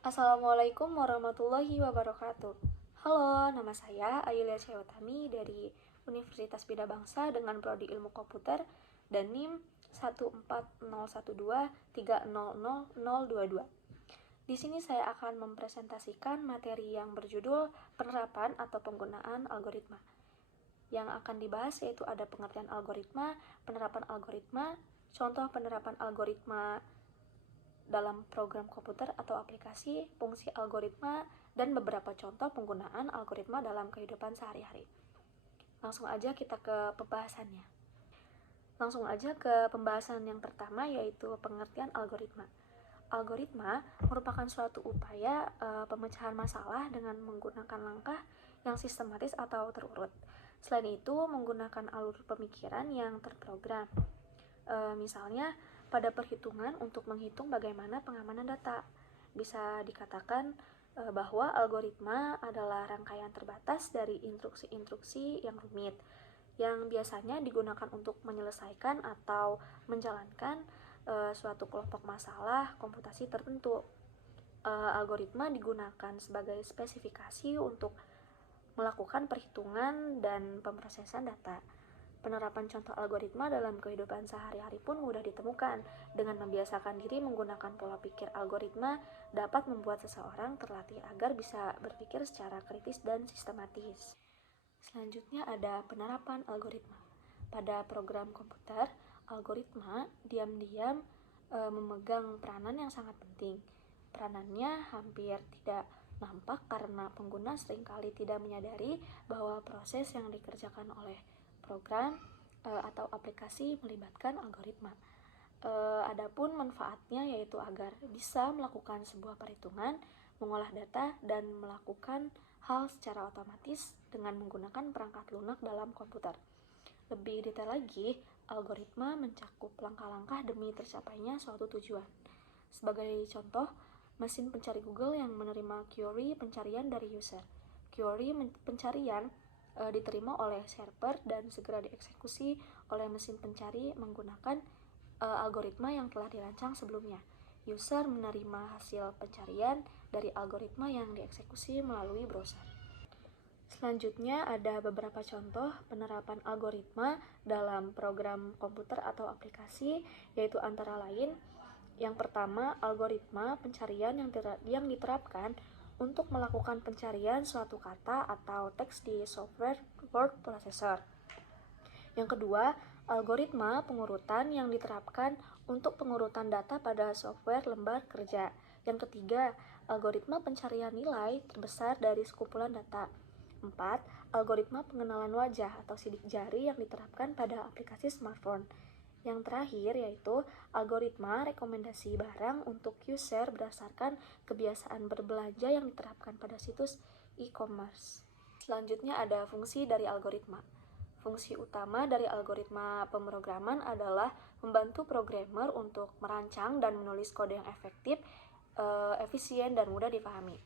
Assalamualaikum warahmatullahi wabarakatuh. Halo, nama saya Ayulia Cewatami dari Universitas Bina Bangsa dengan Prodi Ilmu Komputer dan NIM 14012300022. Di sini saya akan mempresentasikan materi yang berjudul penerapan atau penggunaan algoritma. Yang akan dibahas yaitu ada pengertian algoritma, penerapan algoritma, contoh penerapan algoritma dalam program komputer atau aplikasi, fungsi algoritma, dan beberapa contoh penggunaan algoritma dalam kehidupan sehari-hari. Langsung aja kita ke pembahasannya. Langsung aja ke pembahasan yang pertama, yaitu pengertian algoritma. Algoritma merupakan suatu upaya pemecahan masalah dengan menggunakan langkah yang sistematis atau terurut. Selain itu, menggunakan alur pemikiran yang terprogram. Misalnya, pada perhitungan untuk menghitung bagaimana pengamanan data. Bisa dikatakan bahwa algoritma adalah rangkaian terbatas dari instruksi-instruksi yang rumit, yang biasanya digunakan untuk menyelesaikan atau menjalankan suatu kelompok masalah komputasi tertentu. Algoritma digunakan sebagai spesifikasi untuk melakukan perhitungan dan pemrosesan data. Penerapan contoh algoritma dalam kehidupan sehari-hari pun mudah ditemukan. Dengan membiasakan diri menggunakan pola pikir algoritma dapat membuat seseorang terlatih agar bisa berpikir secara kritis dan sistematis. Selanjutnya ada penerapan algoritma. Pada program komputer, algoritma diam-diam memegang peranan yang sangat penting. Peranannya hampir tidak nampak karena pengguna seringkali tidak menyadari bahwa proses yang dikerjakan oleh program atau aplikasi melibatkan algoritma. Adapun manfaatnya yaitu agar bisa melakukan sebuah perhitungan, mengolah data, dan melakukan hal secara otomatis dengan menggunakan perangkat lunak dalam komputer. Lebih detail lagi, algoritma mencakup langkah-langkah demi tercapainya suatu tujuan. Sebagai contoh, mesin pencari Google yang menerima query pencarian dari user. Query pencarian diterima oleh server dan segera dieksekusi oleh mesin pencari menggunakan algoritma yang telah dirancang sebelumnya. User menerima hasil pencarian dari algoritma yang dieksekusi melalui browser. Selanjutnya ada beberapa contoh penerapan algoritma dalam program komputer atau aplikasi, yaitu antara lain yang pertama, algoritma pencarian yang diterapkan untuk melakukan pencarian suatu kata atau teks di software word processor. Yang kedua, algoritma pengurutan yang diterapkan untuk pengurutan data pada software lembar kerja. Yang ketiga, algoritma pencarian nilai terbesar dari sekumpulan data. 4. Algoritma pengenalan wajah atau sidik jari yang diterapkan pada aplikasi smartphone. Yang terakhir yaitu algoritma rekomendasi barang untuk user berdasarkan kebiasaan berbelanja yang diterapkan pada situs e-commerce. Selanjutnya ada fungsi dari algoritma. Fungsi utama dari algoritma pemrograman adalah membantu programmer untuk merancang dan menulis kode yang efektif, efisien, dan mudah dipahami.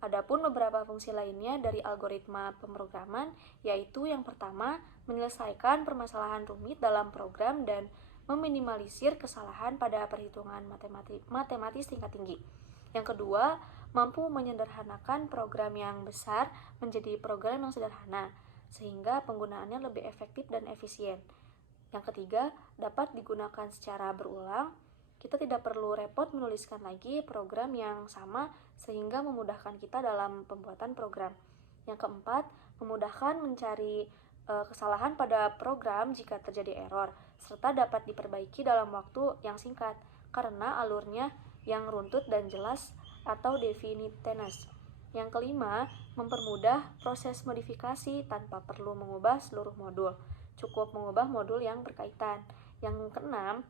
Adapun beberapa fungsi lainnya dari algoritma pemrograman, yaitu yang pertama, menyelesaikan permasalahan rumit dalam program dan meminimalisir kesalahan pada perhitungan matematis tingkat tinggi. Yang kedua, mampu menyederhanakan program yang besar menjadi program yang sederhana, sehingga penggunaannya lebih efektif dan efisien. Yang ketiga, dapat digunakan secara berulang. Kita tidak perlu repot menuliskan lagi program yang sama sehingga memudahkan kita dalam pembuatan program. Yang keempat, memudahkan mencari kesalahan pada program jika terjadi error, serta dapat diperbaiki dalam waktu yang singkat karena alurnya yang runtut dan jelas atau definiteness. Yang kelima, mempermudah proses modifikasi tanpa perlu mengubah seluruh modul. Cukup mengubah modul yang berkaitan. Yang keenam,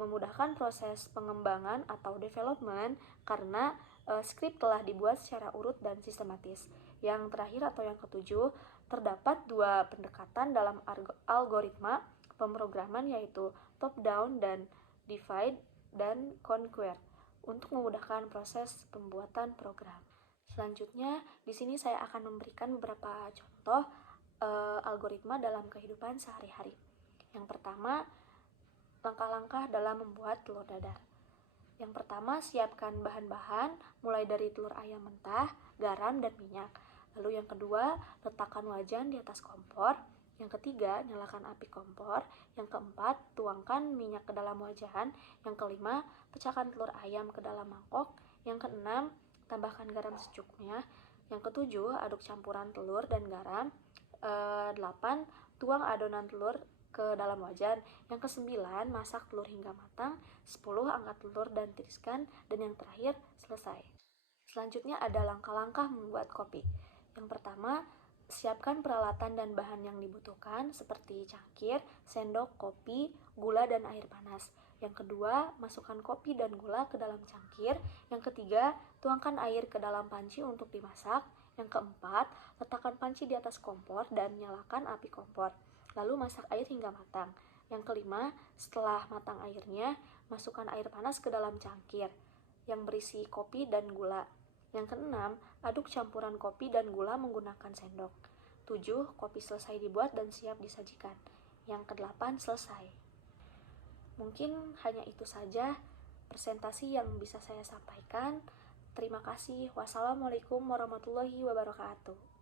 memudahkan proses pengembangan atau development karena skrip telah dibuat secara urut dan sistematis. Yang terakhir atau yang ketujuh, terdapat dua pendekatan dalam algoritma pemrograman yaitu top down dan divide dan conquer untuk memudahkan proses pembuatan program. Selanjutnya, di sini saya akan memberikan beberapa contoh algoritma dalam kehidupan sehari-hari. Yang pertama, langkah-langkah dalam membuat telur dadar. Yang pertama, siapkan bahan-bahan mulai dari telur ayam mentah, garam, dan minyak. Lalu yang kedua, letakkan wajan di atas kompor. Yang ketiga, nyalakan api kompor. Yang keempat, tuangkan minyak ke dalam wajan. Yang kelima, pecahkan telur ayam ke dalam mangkok. Yang keenam, tambahkan garam secukupnya. Yang ketujuh, aduk campuran telur dan garam. 8. Tuang adonan telur ke dalam wajan. Yang kesembilan, masak telur hingga matang. 10. Angkat telur dan tiriskan. Dan yang terakhir, selesai. Selanjutnya ada langkah-langkah membuat kopi. Yang pertama, siapkan peralatan dan bahan yang dibutuhkan seperti cangkir, sendok, kopi, gula, dan air panas. Yang kedua, masukkan kopi dan gula ke dalam cangkir. Yang ketiga, tuangkan air ke dalam panci untuk dimasak. Yang keempat, letakkan panci di atas kompor dan nyalakan api kompor. Lalu masak air hingga matang. Yang kelima, setelah matang airnya, masukkan air panas ke dalam cangkir yang berisi kopi dan gula. Yang keenam, aduk campuran kopi dan gula menggunakan sendok. 7. Kopi selesai dibuat dan siap disajikan. Yang kedelapan, selesai. Mungkin hanya itu saja presentasi yang bisa saya sampaikan. Terima kasih. Wassalamualaikum warahmatullahi wabarakatuh.